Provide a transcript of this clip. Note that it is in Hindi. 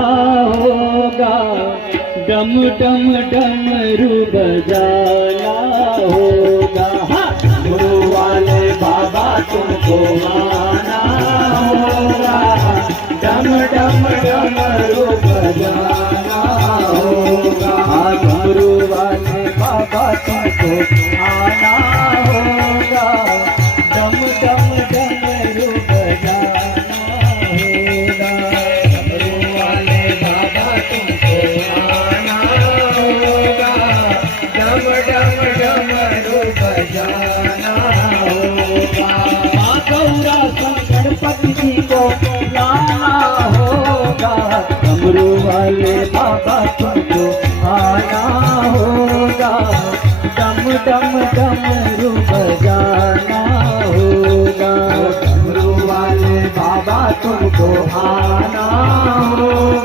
होगा, डम डम डमरू बजाना होगा। डमरू वाले बाबा तुमको आना होगा, डम डम डमरू बजाना होगा। डमरू वाले बाबा तुमको आना होगा, डम डम डमरू बजाना होगा। डमरू वाले बाबा तुमको आना होगा, डम डम डमरू बजाना होगा। माँ गौरा गणपति जी को लाना होगा, डमरू वाले बाबा तुमको आना होगा, डम डम डमरू बजाना होगा। डमरू वाले बाबा तुमको आना होगा।